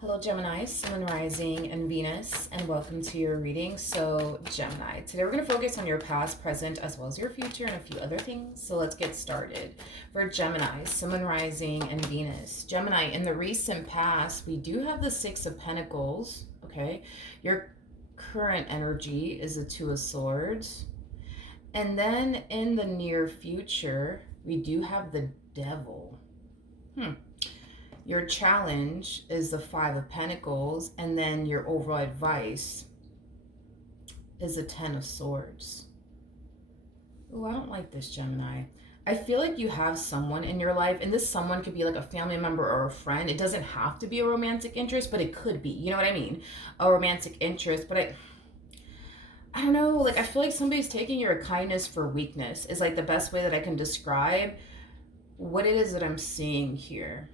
Hello Gemini, Sun Rising and Venus, and welcome to your reading. So Gemini, today we're going to focus on your past, present, as well as your future and a few other things. So let's get started. For Gemini, Sun Rising and Venus. Gemini, in the recent past, we do have the Six of Pentacles, okay? Your current energy is the Two of Swords. And then in the near future, we do have the Devil. Your challenge is the Five of Pentacles, and then your overall advice is the Ten of Swords. Oh, I don't like this, Gemini. I feel like you have someone in your life, and this someone could be like a family member or a friend. It doesn't have to be a romantic interest, but it could be. You know what I mean? A romantic interest, but I don't know. Like, I feel like somebody's taking your kindness for weakness is like the best way that I can describe what it is that I'm seeing here.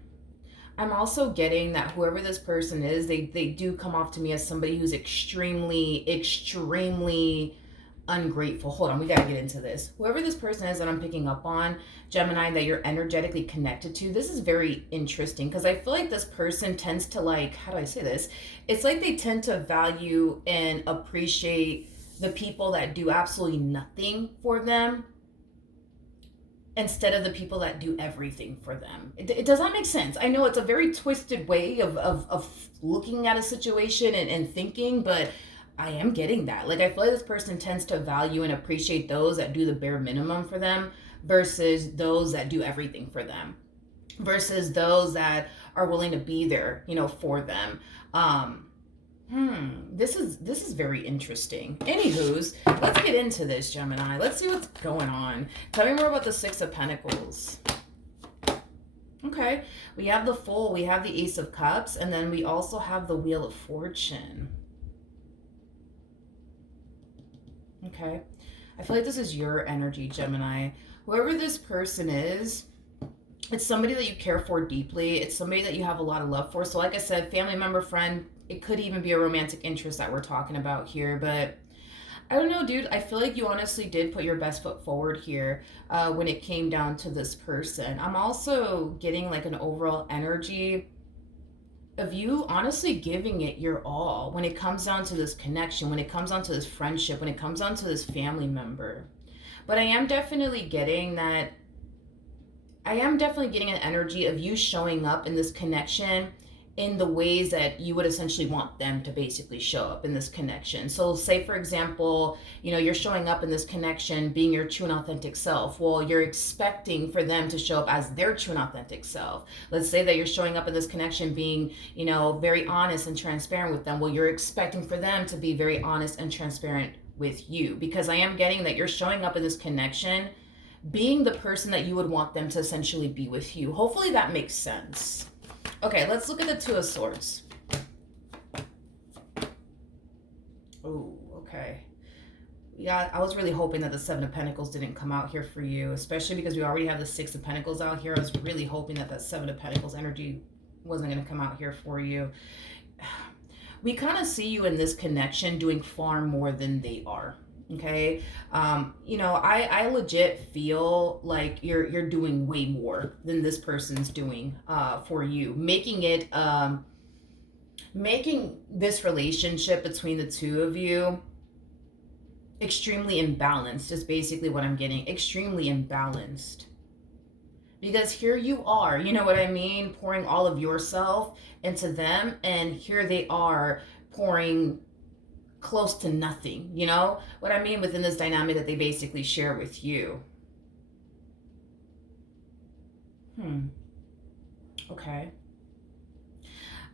I'm also getting that whoever this person is, they do come off to me as somebody who's extremely ungrateful. Hold on, we got to get into this. Whoever this person is that I'm picking up on, Gemini, that you're energetically connected to, this is very interesting because I feel like this person tends to, like, how do I say this? It's like they tend to value and appreciate the people that do absolutely nothing for them instead of the people that do everything for them. Does that make sense? I know it's a very twisted way of looking at a situation and thinking, but I am getting that. Like, I feel like this person tends to value and appreciate those that do the bare minimum for them versus those that do everything for them, versus those that are willing to be there, for them. This is very interesting. Anywho's, let's get into this, Gemini. Let's see what's going on. Tell me more about the Six of Pentacles. Okay, we have the Fool, we have the Ace of Cups, and then we also have the Wheel of Fortune. Okay, I feel like this is your energy, Gemini. Whoever this person is, it's somebody that you care for deeply. It's somebody that you have a lot of love for. So like I said, family member, friend, it could even be a romantic interest that we're talking about here. But I don't know, dude. I feel like you honestly did put your best foot forward here when it came down to this person. I'm also getting like an overall energy of you honestly giving it your all when it comes down to this connection, when it comes down to this friendship, when it comes down to this family member. But I am definitely getting an energy of you showing up in this connection in the ways that you would essentially want them to basically show up in this connection. So say, for example, you're showing up in this connection being your true and authentic self. Well, you're expecting for them to show up as their true and authentic self. Let's say that you're showing up in this connection being, very honest and transparent with them. Well, you're expecting for them to be very honest and transparent with you, because I am getting that you're showing up in this connection being the person that you would want them to essentially be with you. Hopefully that makes sense. Okay, let's look at the Two of Swords. Oh, okay. Yeah, I was really hoping that the Seven of Pentacles didn't come out here for you, especially because we already have the Six of Pentacles out here. I was really hoping that Seven of Pentacles energy wasn't going to come out here for you. We kind of see you in this connection doing far more than they are. Okay, I legit feel like you're doing way more than this person's doing for you, making this relationship between the two of you extremely imbalanced is basically what I'm getting. Extremely imbalanced, because here you are, you know what I mean, pouring all of yourself into them, and here they are pouring close to nothing, you know what I mean, within this dynamic that they basically share with you. Okay.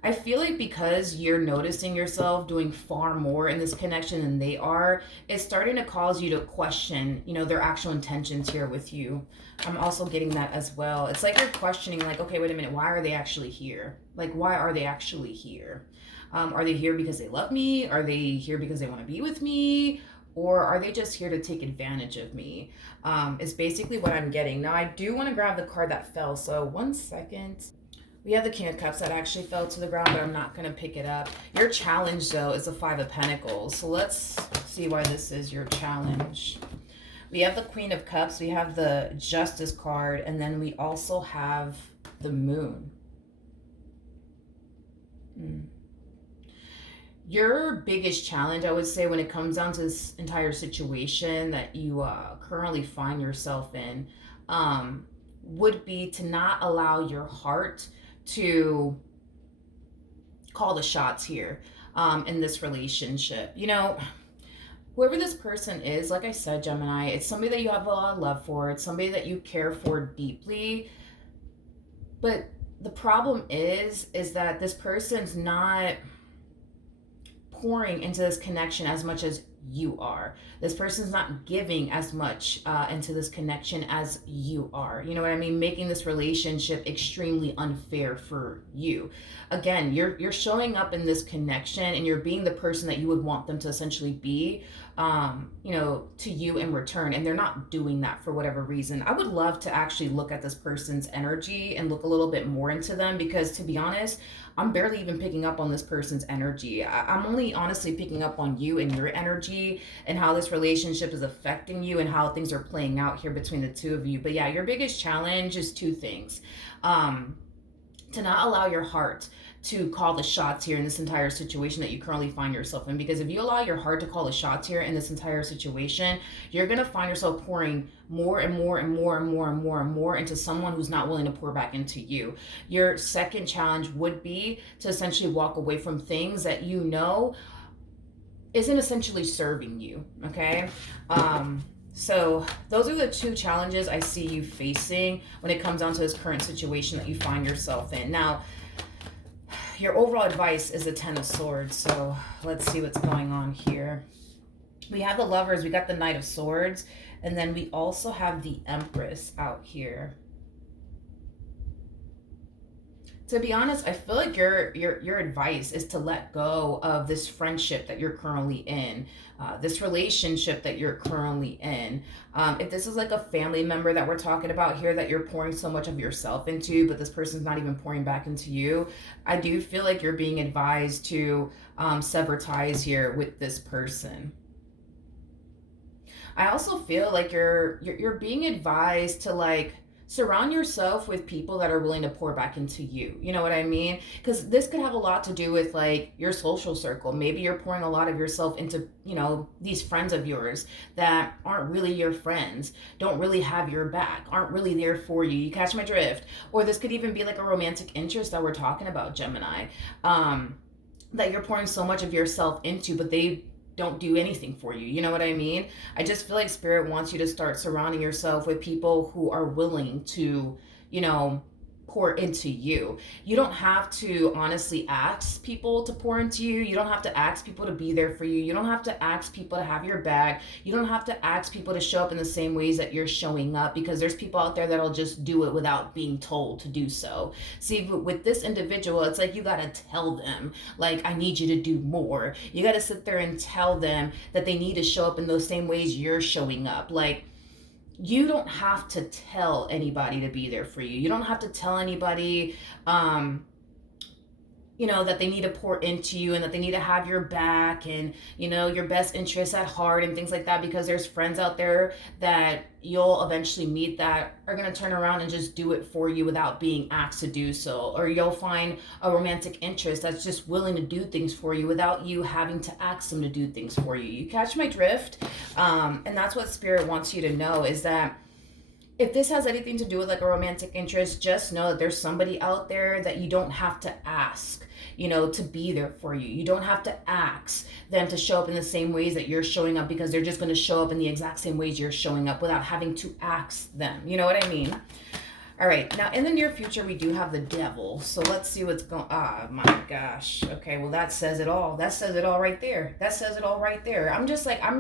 I feel like because you're noticing yourself doing far more in this connection than they are, it's starting to cause you to question, their actual intentions here with you. I'm also getting that as well. It's like you're questioning, like, okay, wait a minute, why are they actually here? Like, why are they actually here? Are they here because they love me? Are they here because they want to be with me? Or are they just here to take advantage of me? Is basically what I'm getting. Now, I do want to grab the card that fell. So 1 second. We have the King of Cups that actually fell to the ground, but I'm not going to pick it up. Your challenge, though, is the Five of Pentacles. So let's see why this is your challenge. We have the Queen of Cups. We have the Justice card. And then we also have the Moon. Your biggest challenge, I would say, when it comes down to this entire situation that you currently find yourself in, would be to not allow your heart to call the shots here in this relationship. Whoever this person is, like I said, Gemini, it's somebody that you have a lot of love for, it's somebody that you care for deeply. But the problem is that this person's not pouring into this connection as much as you are. This person's not giving as much into this connection as you are. You know what I mean? Making this relationship extremely unfair for you. Again, you're showing up in this connection and you're being the person that you would want them to essentially be, to you in return. And they're not doing that for whatever reason. I would love to actually look at this person's energy and look a little bit more into them, because to be honest, I'm barely even picking up on this person's energy. I'm only honestly picking up on you and your energy and how this relationship is affecting you and how things are playing out here between the two of you. But yeah, your biggest challenge is two things. To not allow your heart to call the shots here in this entire situation that you currently find yourself in. Because if you allow your heart to call the shots here in this entire situation, you're going to find yourself pouring more and more and more and more and more and more into someone who's not willing to pour back into you. Your second challenge would be to essentially walk away from things that you know isn't essentially serving you. Okay. So those are the two challenges I see you facing when it comes down to this current situation that you find yourself in. Now, your overall advice is the Ten of Swords. So let's see what's going on here. We have the Lovers, we got the Knight of Swords, and then we also have the Empress out here. To be honest, I feel like your advice is to let go of this friendship that you're currently in, this relationship that you're currently in. If this is like a family member that we're talking about here that you're pouring so much of yourself into, but this person's not even pouring back into you, I do feel like you're being advised to sever ties here with this person. I also feel like you're being advised to like surround yourself with people that are willing to pour back into you. You know what I mean? Because this could have a lot to do with like your social circle. Maybe you're pouring a lot of yourself into, these friends of yours that aren't really your friends, don't really have your back, aren't really there for you. You catch my drift? Or this could even be like a romantic interest that we're talking about, Gemini, that you're pouring so much of yourself into, but they don't do anything for you. You know what I mean? I just feel like Spirit wants you to start surrounding yourself with people who are willing to, pour into you. You don't have to honestly ask people to pour into you. You don't have to ask people to be there for you. You don't have to ask people to have your back. You don't have to ask people to show up in the same ways that you're showing up, because there's people out there that'll just do it without being told to do so. See, with this individual, it's like you got to tell them, like, I need you to do more. You got to sit there and tell them that they need to show up in those same ways you're showing up. Like, you don't have to tell anybody to be there for you. You don't have to tell anybody, that they need to pour into you and that they need to have your back and, your best interests at heart and things like that, because there's friends out there that you'll eventually meet that are going to turn around and just do it for you without being asked to do so. Or you'll find a romantic interest that's just willing to do things for you without you having to ask them to do things for you. You catch my drift? And that's what Spirit wants you to know, is that if this has anything to do with like a romantic interest, just know that there's somebody out there that you don't have to ask, to be there for you. You don't have to ask them to show up in the same ways that you're showing up, because they're just going to show up in the exact same ways you're showing up without having to ask them. You know what I mean? All right, now in the near future, we do have the Devil. So let's see what's going on. Oh my gosh. Okay, well, that says it all. That says it all right there. That says it all right there. I'm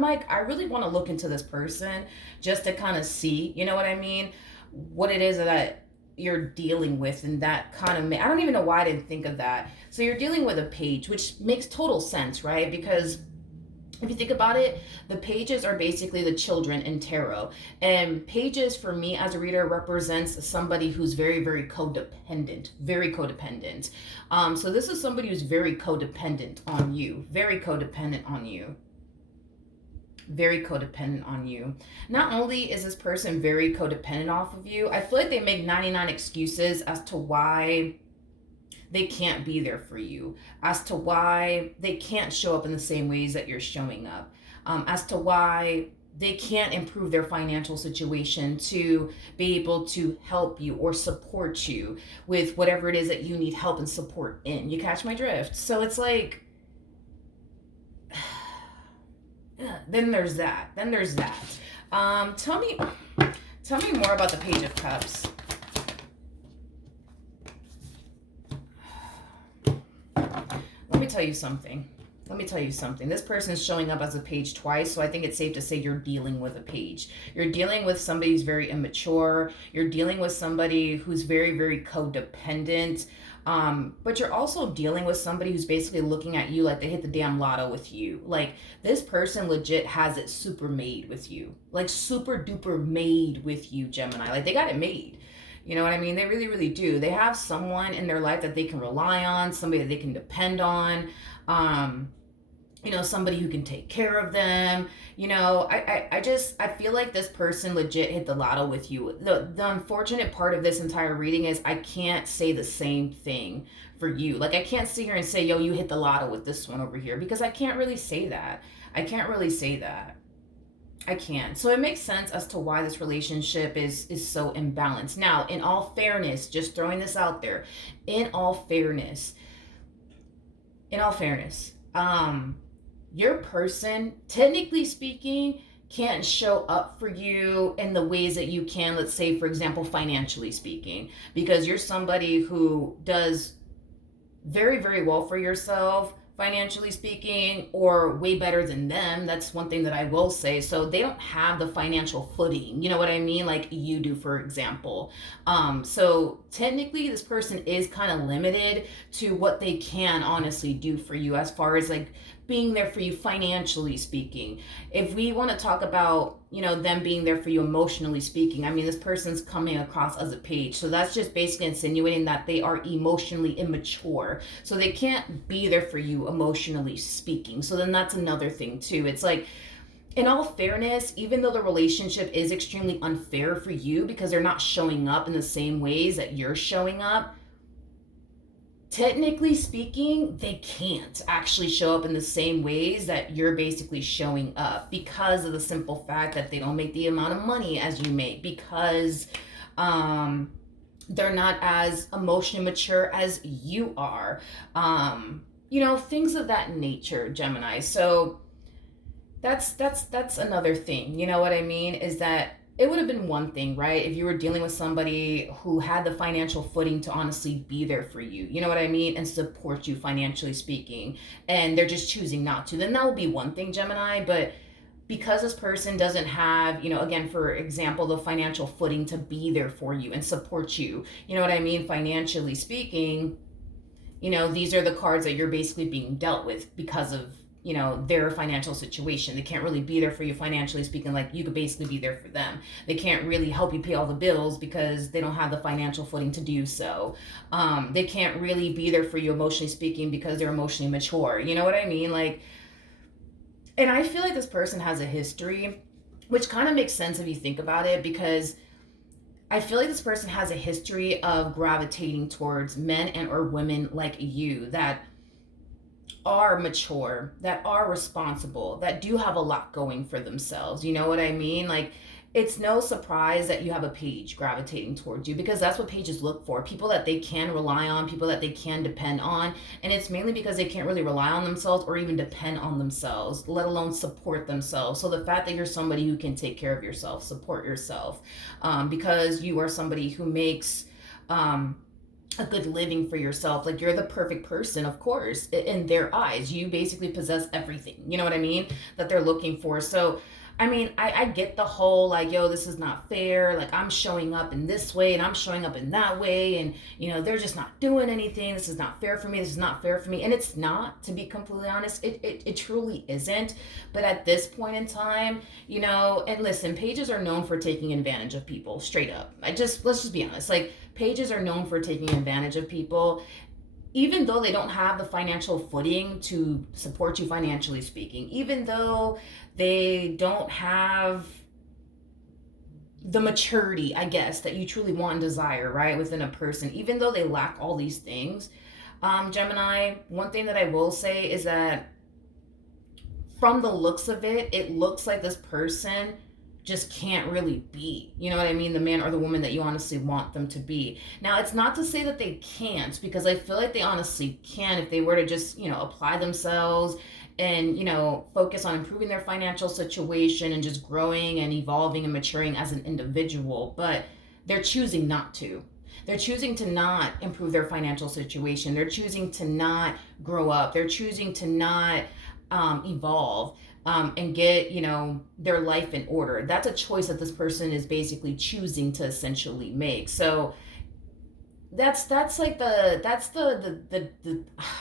like, I really want to look into this person just to kind of see, you know what I mean? What it is that you're dealing with, and that kind of, I don't even know why I didn't think of that. So you're dealing with a page, which makes total sense, right? Because if you think about it, the pages are basically the children in tarot. And pages, for me as a reader, represents somebody who's very, very codependent. Very codependent. So this is somebody who's very codependent on you. Very codependent on you. Very codependent on you. Not only is this person very codependent off of you, I feel like they make 99 excuses as to why they can't be there for you, as to why they can't show up in the same ways that you're showing up, as to why they can't improve their financial situation to be able to help you or support you with whatever it is that you need help and support in. You catch my drift? So it's like, then there's that. Tell me more about the Page of Cups. Let me tell you something. This person is showing up as a page twice, so I think it's safe to say you're dealing with a page. You're dealing with somebody who's very immature. You're dealing with somebody who's very, very codependent. But you're also dealing with somebody who's basically looking at you like they hit the damn lotto with you. Like, this person legit has it super made with you. Like, super duper made with you, Gemini. Like, they got it made. You know what I mean? They really, really do. They have someone in their life that they can rely on, somebody that they can depend on. Somebody who can take care of them. I feel like this person legit hit the lotto with you. The unfortunate part of this entire reading is I can't say the same thing for you. Like, I can't sit here and say, yo, you hit the lotto with this one over here, because I can't really say that. I can't. So it makes sense as to why this relationship is so imbalanced. Now, in all fairness, just throwing this out there, in all fairness, your person, technically speaking, can't show up for you in the ways that you can, let's say, for example, financially speaking, because you're somebody who does very, very well for yourself, financially speaking, or way better than them. That's one thing that I will say. So they don't have the financial footing, you know what I mean, like you do, for example. So technically this person is kind of limited to what they can honestly do for you as far as like being there for you financially speaking. If we want to talk about, them being there for you emotionally speaking, I mean, this person's coming across as a page. So that's just basically insinuating that they are emotionally immature. So they can't be there for you emotionally speaking. So then that's another thing too. It's like, in all fairness, even though the relationship is extremely unfair for you because they're not showing up in the same ways that you're showing up, technically speaking, they can't actually show up in the same ways that you're basically showing up, because of the simple fact that they don't make the amount of money as you make, because they're not as emotionally mature as you are. Things of that nature, Gemini. So that's another thing. You know what I mean? Is that it would have been one thing, right, if you were dealing with somebody who had the financial footing to honestly be there for you, you know what I mean, and support you financially speaking, and they're just choosing not to. Then that would be one thing, Gemini. But because this person doesn't have, again, for example, the financial footing to be there for you and support you, you know what I mean, financially speaking, these are the cards that you're basically being dealt with because of their financial situation. They can't really be there for you financially speaking, like you could basically be there for them. They can't really help you pay all the bills because they don't have the financial footing to do so. They can't really be there for you emotionally speaking because they're emotionally mature. You know what I mean? Like, and I feel like this person has a history, which kind of makes sense if you think about it, because I feel like this person has a history of gravitating towards men and or women like you that are mature, that are responsible, that do have a lot going for themselves. You know what I mean? Like, it's no surprise that you have a page gravitating towards you, because that's what pages look for. People that they can rely on, people that they can depend on. And it's mainly because they can't really rely on themselves or even depend on themselves, let alone support themselves. So the fact that you're somebody who can take care of yourself, support yourself, because you are somebody who makes a good living for yourself, like you're the perfect person, of course, in their eyes. You basically possess everything, you know what I mean, that they're looking for. So I mean, I get the whole like, yo, this is not fair, like I'm showing up in this way and I'm showing up in that way, and they're just not doing anything. This is not fair for me, and it's not, to be completely honest. It truly isn't. But at this point in time, and listen, pages are known for taking advantage of people, straight up. Let's just be honest, like, pages are known for taking advantage of people, even though they don't have the financial footing to support you financially speaking, even though they don't have the maturity, I guess, that you truly want and desire, right, within a person, even though they lack all these things. Gemini, one thing that I will say is that from the looks of it, it looks like this person just can't really be, you know what I mean, the man or the woman that you honestly want them to be. Now, it's not to say that they can't, because I feel like they honestly can if they were to just, apply themselves and, focus on improving their financial situation and just growing and evolving and maturing as an individual. But they're choosing not to. They're choosing to not improve their financial situation. They're choosing to not grow up. They're choosing to not evolve and get their life in order. That's a choice that this person is basically choosing to essentially make. So that's like the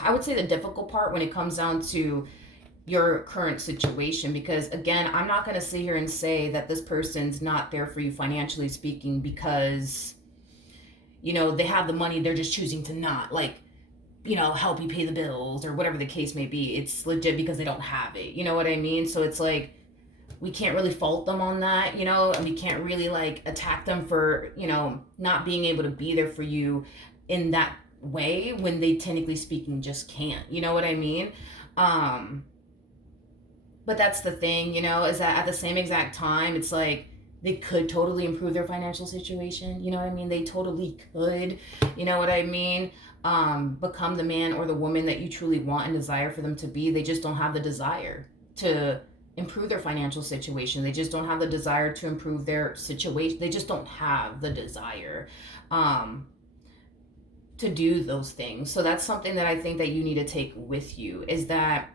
I would say the difficult part when it comes down to your current situation, because again, I'm not going to sit here and say that this person's not there for you financially speaking because they have the money, they're just choosing to not help you pay the bills or whatever the case may be. It's legit because they don't have it. You know what I mean? So it's like we can't really fault them on that, and we can't really attack them for, not being able to be there for you in that way when they technically speaking just can't. You know what I mean? But that's the thing, is that at the same exact time, it's like they could totally improve their financial situation. You know what I mean? They totally could, you know what I mean? Become the man or the woman that you truly want and desire for them to be. They just don't have the desire to improve their financial situation. They just don't have the desire to improve their situation. They just don't have the desire to do those things. So that's something that I think that you need to take with you, is that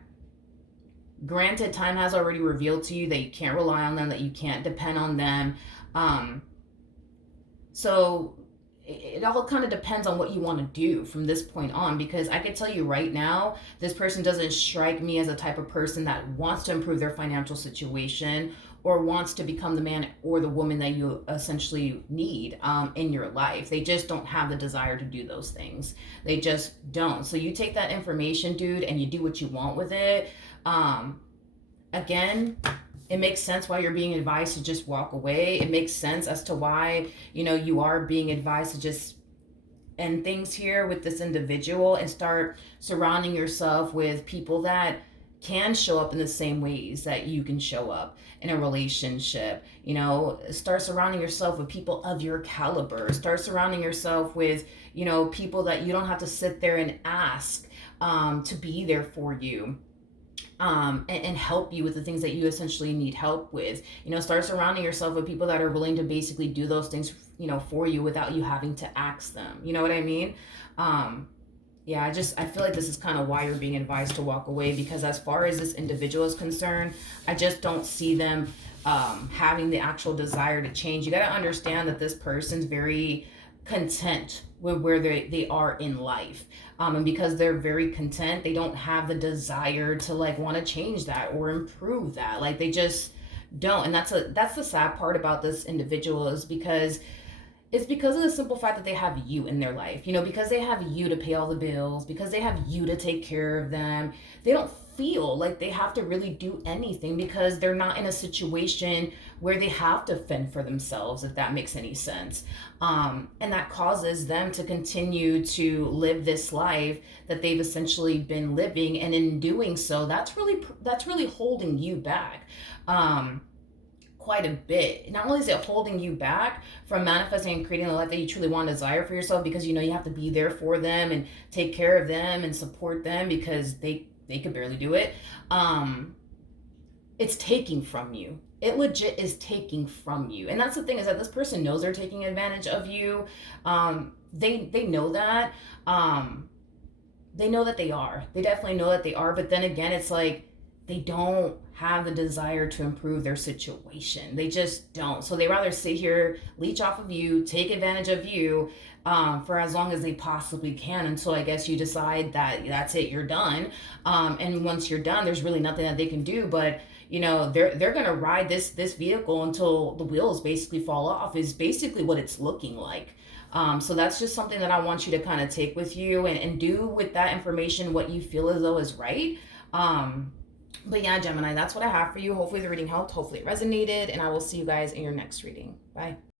granted, time has already revealed to you that you can't rely on them, that you can't depend on them. So it all kind of depends on what you want to do from this point on, because I can tell you right now, this person doesn't strike me as a type of person that wants to improve their financial situation or wants to become the man or the woman that you essentially need in your life. They just don't have the desire to do those things. They just don't. So you take that information, dude, and you do what you want with it. Again, it makes sense why you're being advised to just walk away. It makes sense as to why, you are being advised to just end things here with this individual and start surrounding yourself with people that can show up in the same ways that you can show up in a relationship. Start surrounding yourself with people of your caliber. Start surrounding yourself with, people that you don't have to sit there and ask to be there for you. And help you with the things that you essentially need help with. Start surrounding yourself with people that are willing to basically do those things, for you without you having to ask them. You know what I mean? Yeah, I feel like this is kind of why you're being advised to walk away, because as far as this individual is concerned, I just don't see them having the actual desire to change. You got to understand that this person's very content with where they are in life, and because they're very content, they don't have the desire to want to change that or improve that. They just don't. And that's the sad part about this individual, is because it's because of the simple fact that they have you in their life, because they have you to pay all the bills, because they have you to take care of them. They don't feel like they have to really do anything because they're not in a situation where they have to fend for themselves, if that makes any sense. And that causes them to continue to live this life that they've essentially been living. And in doing so, that's really holding you back. Quite a bit. Not only is it holding you back from manifesting and creating the life that you truly want to desire for yourself, because you have to be there for them and take care of them and support them because they could barely do it. It's taking from you. It legit is taking from you. And that's the thing, is that this person knows they're taking advantage of you. They know that. They know that they are. They definitely know that they are. But then again, it's like they don't have the desire to improve their situation. They just don't. So they rather sit here, leech off of you, take advantage of you for as long as they possibly can, until I guess you decide that that's it, you're done. And once you're done, there's really nothing that they can do. But they're gonna ride this vehicle until the wheels basically fall off, is basically what it's looking like. So that's just something that I want you to kind of take with you and do with that information what you feel as though is right. But yeah, Gemini, that's what I have for you. Hopefully the reading helped. Hopefully it resonated. And I will see you guys in your next reading. Bye.